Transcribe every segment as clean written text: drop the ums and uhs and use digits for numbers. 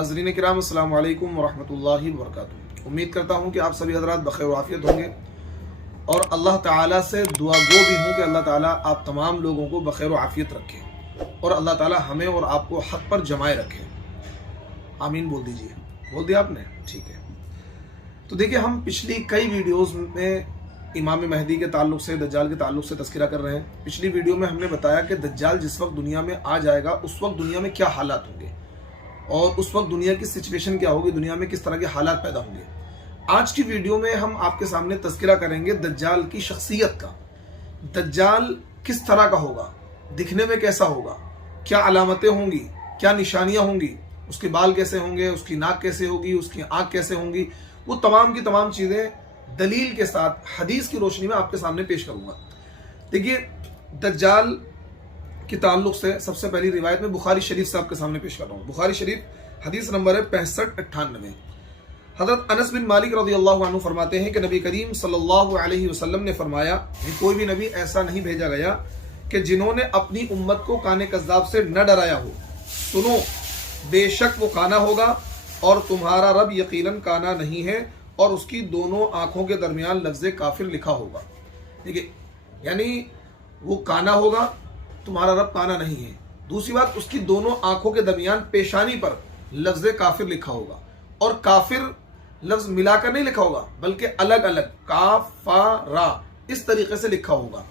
नाज़रीन किराम अस्सलाम वालेकुम वरहमतुल्लाहि वबरकातुहू। उम्मीद करता हूँ कि आप सभी हज़रात बख़ैर व आफ़ियत होंगे और अल्लाह ताला से दुआ गो भी हूँ कि अल्लाह ताला आप तमाम लोगों को बख़ैर व आफ़ियत रखे और अल्लाह ताला हमें और आपको हक़ पर जमाए रखे। आमीन बोल दीजिए। बोल दिया आपने? ठीक है। तो देखिए, हम पिछली कई वीडियोज़ में इमाम महदी के ताल्लुक़ से, दज्जाल के ताल्लुक़ से तज़किरा कर रहे हैं। पिछली वीडियो में हमने बताया कि दज्जाल जिस वक्त दुनिया में आ जाएगा उस वक्त दुनिया में क्या हालात होंगे और उस वक्त दुनिया की सिचुएशन क्या होगी, दुनिया में किस तरह के हालात पैदा होंगे। आज की वीडियो में हम आपके सामने तज़किरा करेंगे दज्जाल की शख्सियत का। दज्जाल किस तरह का होगा, दिखने में कैसा होगा, क्या अलामतें होंगी, क्या निशानियां होंगी, उसके बाल कैसे होंगे, उसकी नाक कैसे होगी, उसकी आँख कैसे होंगी, वो तमाम की तमाम चीज़ें दलील के साथ हदीस की रोशनी में आपके सामने पेश करूंगा। देखिए, दज्जाल के ताल्लुक से सबसे पहली रिवायत में बुखारी शरीफ से आपके सामने पेश कर रहा हूँ। बुखारी शरीफ हदीस नंबर है 6598। हज़रत अनस बिन मालिक रज़ियल्लाहु अन्हु फरमाते हैं कि नबी करीम सल्लल्लाहु अलैहि वसल्लम ने फरमाया कि कोई भी नबी ऐसा नहीं भेजा गया कि जिन्होंने अपनी उम्मत को काने कज़्ज़ाब से न डराया हो। सुनो, बेशक वो काना होगा और तुम्हारा रब यकीनन काना नहीं है और उसकी दोनों आंखों के दरमियान लफ्ज़े काफिर लिखा होगा। देखिए, यानी वो काना होगा, तुम्हारा रब काना नहीं है। दूसरी बात, उसकी दोनों आंखों के दरमियान पेशानी पर लफ्ज़े काफिर लिखा होगा और काफिर लफ्ज़ मिलाकर नहीं लिखा होगा बल्कि अलग अलग काफ फा रा इस तरीके से लिखा होगा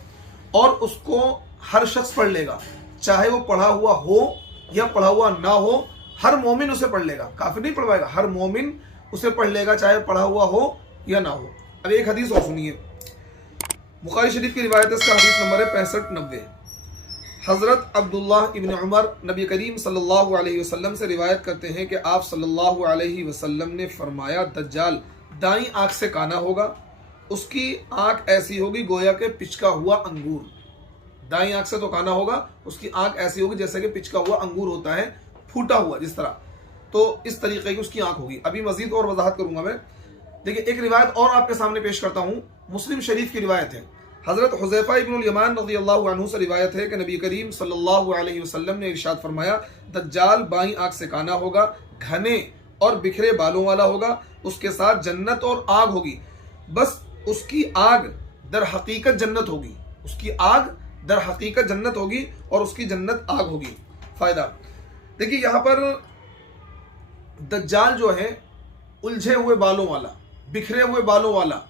और उसको हर शख्स पढ़ लेगा, चाहे वो पढ़ा हुआ हो या पढ़ा हुआ ना हो। हर मोमिन उसे पढ़ लेगा, काफिर नहीं पढ़ पाएगा, हर मोमिन उसे पढ़ लेगा चाहे पढ़ा हुआ हो या ना हो। अब एक हदीस और सुनिए, बुखारी शरीफ की रिवायत है, इसका हदीस नंबर है 6590। हज़रत अब्दुल्लाह इब्न उमर नबी करीम सल्लल्लाहु अलैहि वसल्लम से रिवायत करते हैं कि आप सल्लल्लाहु अलैहि वसल्लम ने फरमाया, दज्जाल दाईं आंख से काना होगा, उसकी आंख ऐसी होगी गोया के पिचका हुआ अंगूर। दाईं आंख से तो काना होगा, उसकी आंख ऐसी होगी जैसे कि पिचका हुआ अंगूर होता है, फूटा हुआ जिस तरह, तो इस तरीके की उसकी आंख होगी। अभी मजीद और वजाहत करूंगा मैं। देखिए, एक रिवायत और आपके सामने पेश करता हूं। मुस्लिम शरीफ की रिवायत है, हजरत हुज़ैफा इब्नुल यमान रज़ियल्लाहु अन्हु से रिवायत है कि नबी करीम सल्लल्लाहु अलैहि वसल्लम ने इरशाद फरमाया, दज्जाल बाईं आंख से काना होगा, घने और बिखरे बालों वाला होगा, उसके साथ जन्नत और आग होगी, बस उसकी आग दर हकीकत जन्नत होगी, उसकी आग दर हकीकत जन्नत होगी और उसकी जन्नत आग होगी। फायदा देखिए, यहाँ पर दज्जाल जो है उलझे हुए बालों वाला, बिखरे हुए बालों वाला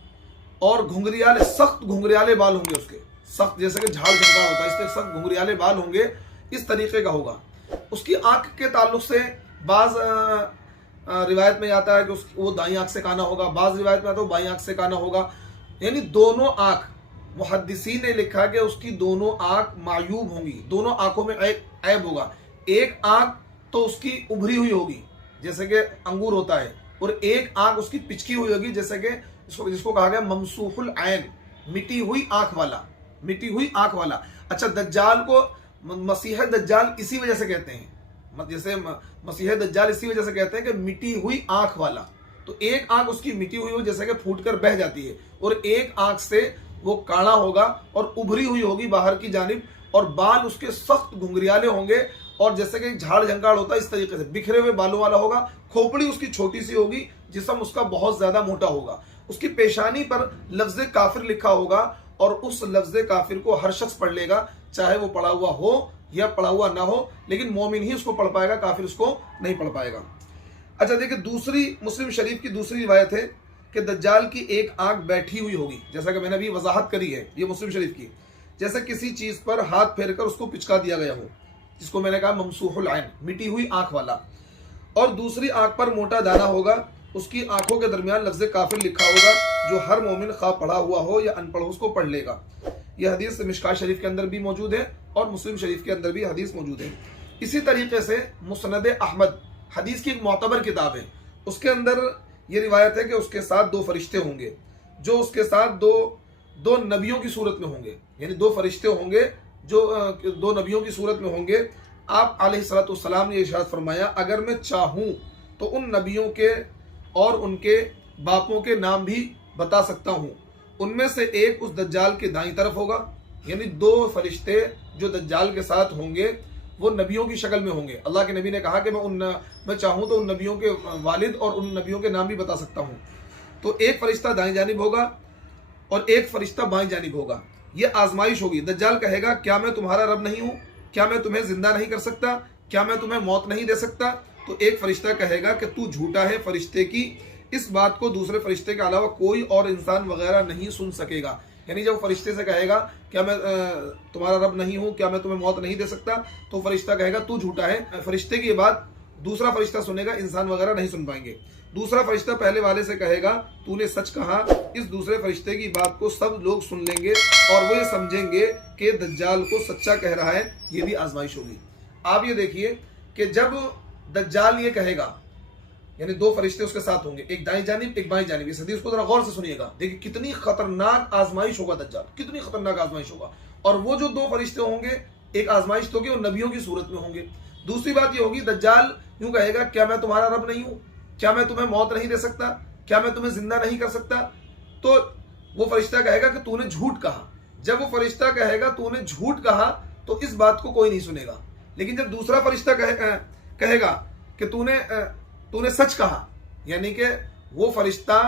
और घुंघरियाले, सख्त घुंघरियाले बाल होंगे उसके, सख्त जैसे कि झाड़ झंकार होता है, इससे सख्त घुंघरियाले बाल होंगे, इस तरीके का होगा। उसकी आंख के ताल्लुक से बाज रिवायत में आता है कि वो दाईं आंख से काना होगा, बाज रिवायत में आता है वो बाईं आंख से काना होगा, यानी दोनों आंख। मुहद्दिसीन ने लिखा कि उसकी दोनों आंख मायूब होंगी, दोनों आंखों में ऐब होगा। एक आंख तो उसकी उभरी हुई होगी जैसे कि अंगूर होता है और एक आंख उसकी पिचकी हुई होगी जैसे कि जिसको कहा गया ममसूहुल ऐन, मिटी हुई आंख वाला, मिटी हुई आंख वाला। अच्छा, दज्जाल को मसीह दज्जाल इसी वजह से कहते हैं, जैसे मसीह दज्जाल इसी वजह से कहते हैं कि मिटी हुई आंख वाला। तो एक आंख उसकी मिटी हुई हो जैसे कि फूट कर बह जाती है और एक आंख से वो काड़ा होगा और उभरी हुई होगी बाहर की जानिब और बाल उसके सख्त घुंघरियाले होंगे और जैसे कि झाड़ झंकार होता है इस तरीके से बिखरे हुए बालों वाला होगा। खोपड़ी उसकी छोटी सी होगी, जिस्म उसका बहुत ज्यादा मोटा होगा। उसकी पेशानी पर लफ्ज़े काफिर लिखा होगा और उस लफ्ज़े काफिर को हर शख्स पढ़ लेगा, चाहे वो पढ़ा हुआ हो या पढ़ा हुआ ना हो, लेकिन मोमिन ही उसको पढ़ पाएगा, काफिर उसको नहीं पढ़ पाएगा। अच्छा, देखिए, दूसरी मुस्लिम शरीफ की दूसरी रिवायत है कि दज्जाल की एक आंख बैठी हुई होगी, जैसा कि मैंने अभी वजाहत करी है, ये मुस्लिम शरीफ की, जैसे किसी चीज पर हाथ फेरकर उसको पिचका दिया गया हो, जिसको मैंने कहा ममसूहुल ऐन, मिटी हुई आंख वाला। और दूसरी आंख पर मोटा दाना होगा, उसकी आंखों के दरमियान लफ्ज़े काफिर लिखा होगा, जो हर मोमिन खा पढ़ा हुआ हो या अनपढ़ हो उसको पढ़ लेगा। यह हदीस मिशकात शरीफ के अंदर भी मौजूद है और मुस्लिम शरीफ के अंदर भी हदीस मौजूद है। इसी तरीके से मुस्नद अहमद हदीस की एक मोतबर किताब है, उसके अंदर ये रिवायत है कि उसके साथ दो फरिश्ते होंगे, जो उसके साथ दो नबियों की सूरत में होंगे, यानी दो फरिश्ते होंगे जो दो नबियों की सूरत में होंगे। आप अलैहिस्सलातु वस्सलाम ने इरशाद फरमाया, अगर मैं चाहूँ तो उन नबियों के और उनके बापों के नाम भी बता सकता हूँ। उनमें से एक उस दज्जाल के दाईं तरफ होगा, यानी दो फरिश्ते जो दज्जाल के साथ होंगे وہ نبیوں کی شکل میں ہوں گے. اللہ کے نبی نے کہا کہ میں چاہوں تو ان نبیوں کے والد اور ان نبیوں کے نام بھی بتا سکتا ہوں. تو ایک فرشتہ دائیں جانب ہوگا اور ایک فرشتہ بائیں جانب ہوگا. یہ آزمائش ہوگی. دجال کہے گا کیا میں تمہارا رب نہیں ہوں؟ کیا میں تمہیں زندہ نہیں کر سکتا؟ کیا میں تمہیں موت نہیں دے سکتا؟ تو ایک فرشتہ کہے گا کہ تو جھوٹا ہے. فرشتے کی اس بات کو دوسرے فرشتے کے علاوہ کوئی اور انسان وغیرہ نہیں سن سکے گا. یعنی جب فرشتے سے کہے گا کیا میں تمہارا رب نہیں ہوں؟ کیا میں تمہیں موت نہیں دے سکتا؟ تو فرشتہ کہے گا تو جھوٹا ہے. فرشتے کی یہ بات دوسرا فرشتہ سنے گا, انسان وغیرہ نہیں سن پائیں گے. دوسرا فرشتہ پہلے والے سے کہے گا تو نے سچ کہا. اس دوسرے فرشتے کی بات کو سب لوگ سن لیں گے اور وہ یہ سمجھیں گے کہ دجال کو سچا کہہ رہا ہے. یہ بھی آزمائش ہوگی. آپ یہ دیکھیے کہ جب دجال یہ کہے گا, یعنی دو فرشتے اس کے ساتھ ہوں گے, ایک دائیں جانب ایک بائیں جانب. اس حدیث کو ذرا غور سے سنیے گا. دیکھیں کتنی خطرناک آزمائش ہوگا دجال, کتنی خطرناک آزمائش ہوگا. اور وہ جو دو فرشتے ہوں گے, ایک آزمائش تو ہوگی, وہ نبیوں کی صورت میں ہوں گے. دوسری بات یہ ہوگی دجال یوں کہے گا کیا میں تمہارا رب نہیں ہوں؟ کیا میں تمہیں موت نہیں دے سکتا؟ کیا میں تمہیں زندہ نہیں کر سکتا؟ تو وہ فرشتہ کہے گا کہ تو نے جھوٹ کہا. جب وہ فرشتہ کہے گا تو نے جھوٹ کہا تو اس بات کو کوئی نہیں سنے گا. لیکن جب دوسرا فرشتہ کہے گا کہ تو نے سچ کہا, یعنی کہ وہ فرشتہ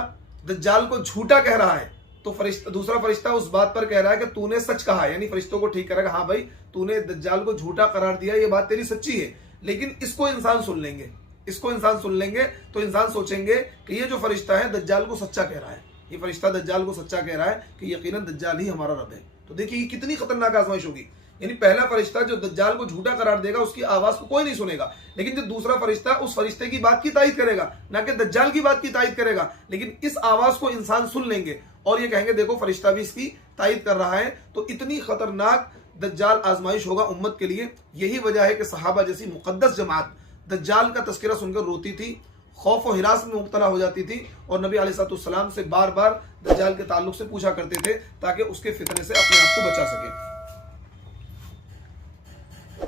دجال کو جھوٹا کہہ رہا ہے, تو دوسرا فرشتہ اس بات پر کہہ رہا ہے کہ تو نے سچ کہا, یعنی فرشتوں کو ٹھیک کرے گا. ہاں بھائی تو نے دجال کو جھوٹا قرار دیا, یہ بات تیری سچی ہے. لیکن اس کو انسان سن لیں گے, اس کو انسان سن لیں گے تو انسان سوچیں گے کہ یہ جو فرشتہ ہے دجال کو سچا کہہ رہا ہے, یہ فرشتہ دجال کو سچا کہہ رہا ہے کہ یقیناً دجال ہی ہمارا رب ہے. تو دیکھیے یہ کتنی خطرناک آزمائش ہوگی. یعنی پہلا فرشتہ جو دجال کو جھوٹا قرار دے گا اس کی آواز کو کوئی نہیں سنے گا, لیکن جو دوسرا فرشتہ اس فرشتے کی بات کی تائید کرے گا, نہ کہ دجال کی بات کی تائید کرے گا, لیکن اس آواز کو انسان سن لیں گے اور یہ کہیں گے دیکھو فرشتہ بھی اس کی تائید کر رہا ہے. تو اتنی خطرناک دجال آزمائش ہوگا امت کے لیے. یہی وجہ ہے کہ صحابہ جیسی مقدس جماعت دجال کا تذکرہ سن کر روتی تھی, خوف و ہراس میں مبتلا ہو جاتی تھی, اور نبی علیہ الصلوۃ والسلام سے بار بار دجال کے تعلق سے پوچھا کرتے تھے تاکہ اس کے فتنے سے اپنے آپ کو بچا سکے.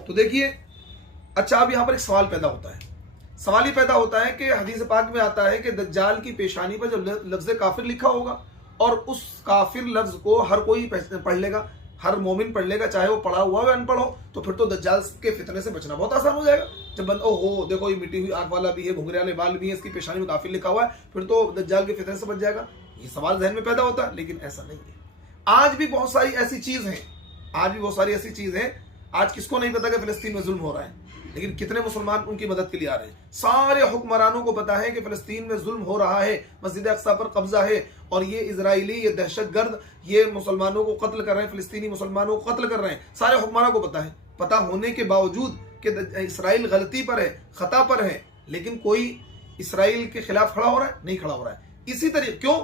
تو دیکھیے, اچھا اب یہاں پر ایک سوال پیدا ہوتا ہے. سوال یہ پیدا ہوتا ہے کہ حدیث پاک میں آتا ہے کہ دجال کی پیشانی پر جب لفظ کافر لکھا ہوگا اور اس کافر لفظ کو ہر کوئی پڑھ لے گا, ہر مومن پڑھ لے گا, چاہے وہ پڑھا ہوا ہو یا ان پڑھ ہو, تو پھر تو دجال کے فتنے سے بچنا بہت آسان ہو جائے گا. جب بندہ ہو دیکھو یہ مٹی ہوئی آنکھ والا بھی ہے, گھنگھرے والے بال بھی ہیں, اس کی پیشانی میں کافر لکھا ہوا ہے, پھر تو دجال کے فتنے سے بچ جائے گا. یہ سوال ذہن میں پیدا ہوتا ہے, لیکن ایسا نہیں ہے. آج بھی بہت ساری ایسی چیز ہیں, آج کس کو نہیں پتا کہ فلسطین میں ظلم ہو رہا ہے, لیکن کتنے مسلمان ان کی مدد کے لیے آ رہے ہیں. سارے حکمرانوں کو پتا ہے کہ فلسطین میں ظلم ہو رہا ہے, مسجد اقصی پر قبضہ ہے, اور یہ اسرائیلی, یہ دہشت گرد یہ مسلمانوں کو قتل کر رہے ہیں, فلسطینی مسلمانوں کو قتل کر رہے ہیں. سارے حکمرانوں کو پتا ہے. پتا ہونے کے باوجود کہ اسرائیل غلطی پر ہے, خطا پر ہے, لیکن کوئی اسرائیل کے خلاف کھڑا ہو رہا ہے؟ نہیں کھڑا ہو رہا ہے. اسی طریقے کیوں؟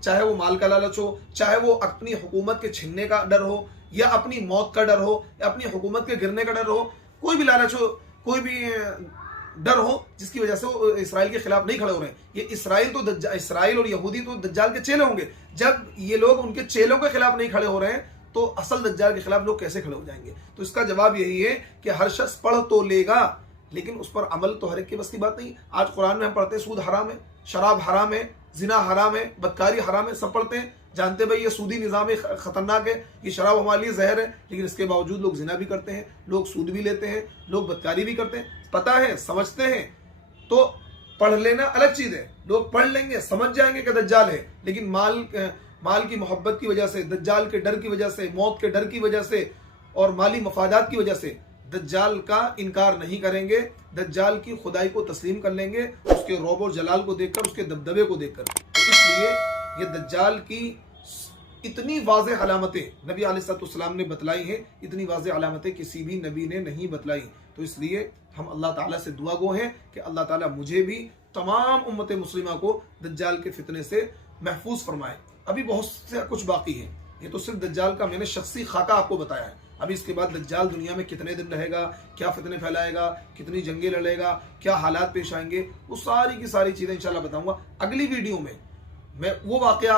چاہے وہ مال کا لالچ ہو, چاہے وہ اپنی حکومت کے چھننے کا ڈر ہو, یا اپنی موت کا ڈر ہو, یا اپنی حکومت کے گرنے کا ڈر ہو, کوئی بھی لالچ ہو, کوئی بھی ڈر ہو جس کی وجہ سے وہ اسرائیل کے خلاف نہیں کھڑے ہو رہے ہیں. یہ اسرائیل اور یہودی تو دجال کے چیلے ہوں گے. جب یہ لوگ ان کے چیلوں کے خلاف نہیں کھڑے ہو رہے ہیں تو اصل دجال کے خلاف لوگ کیسے کھڑے ہو جائیں گے؟ تو اس کا جواب یہی ہے کہ ہر شخص پڑھ تو لے گا, لیکن اس پر عمل تو ہر ایک کے بس کی بات نہیں. آج قرآن میں ہم پڑھتے ہیں سود حرام ہے, شراب حرام ہے, زنا حرام ہے, بدکاری حرام ہے, سب پڑھتے ہیں, جانتے بھائی یہ سودی نظام خطرناک ہے, یہ شراب ہمارے لیے زہر ہے, لیکن اس کے باوجود لوگ زنا بھی کرتے ہیں, لوگ سود بھی لیتے ہیں, لوگ بدکاری بھی کرتے ہیں. پتہ ہے, سمجھتے ہیں, تو پڑھ لینا الگ چیز ہے. لوگ پڑھ لیں گے, سمجھ جائیں گے کہ دجال ہے, لیکن مال کی محبت کی وجہ سے, دجال کے ڈر کی وجہ سے, موت کے ڈر کی وجہ سے, اور مالی مفادات کی وجہ سے دجال کا انکار نہیں کریں گے. دجال کی خدائی کو تسلیم کر لیں گے, اس کے رعب و جلال کو دیکھ کر, اس کے دبدبے کو دیکھ کر. اس لیے یہ دجال کی اتنی واضح علامتیں نبی علیہ الصلوۃ والسلام نے بتلائی ہیں, اتنی واضح علامتیں کسی بھی نبی نے نہیں بتلائی. تو اس لیے ہم اللہ تعالیٰ سے دعا گو ہیں کہ اللہ تعالیٰ مجھے بھی تمام امت مسلمہ کو دجال کے فتنے سے محفوظ فرمائے. ابھی بہت سے کچھ باقی ہے, یہ تو صرف دجال کا میں نے شخصی خاکہ آپ کو بتایا ہے. ابھی اس کے بعد دجال دنیا میں کتنے دن رہے گا, کیا فتنے پھیلائے گا, کتنی جنگیں لڑے گا, کیا حالات پیش آئیں گے, وہ ساری کی ساری چیزیں انشاءاللہ بتاؤں گا. اگلی ویڈیو میں وہ واقعہ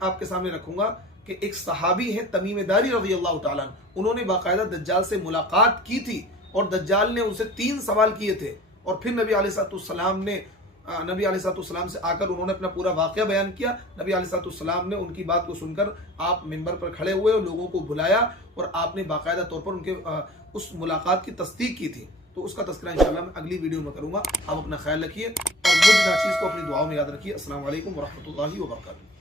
آپ کے سامنے رکھوں گا کہ ایک صحابی ہیں تمیم داری رضی اللہ تعالیٰ عنہ, انہوں نے باقاعدہ دجال سے ملاقات کی تھی, اور دجال نے ان سے 3 سوال کیے تھے, اور پھر نبی علیہ الصلوۃ والسلام نے नबी अलैहिस्सलाम से आकर उन्होंने अपना पूरा वाक़या बयान किया। नबी अलैहिस्सलाम ने उनकी बात को सुनकर आप मिंबर पर खड़े हुए और लोगों को बुलाया और आपने बाकायदा तौर पर उनके उस मुलाकात की तस्दीक की थी। तो उसका तज़किरा इंशाअल्लाह मैं अगली वीडियो में करूँगा। आप अपना ख्याल रखिए और मुझ नाचीज़ को अपनी दुआओं में याद रखिए। अस्सलाम वालेकुम व रहमतुल्लाहि व बरकातुहू।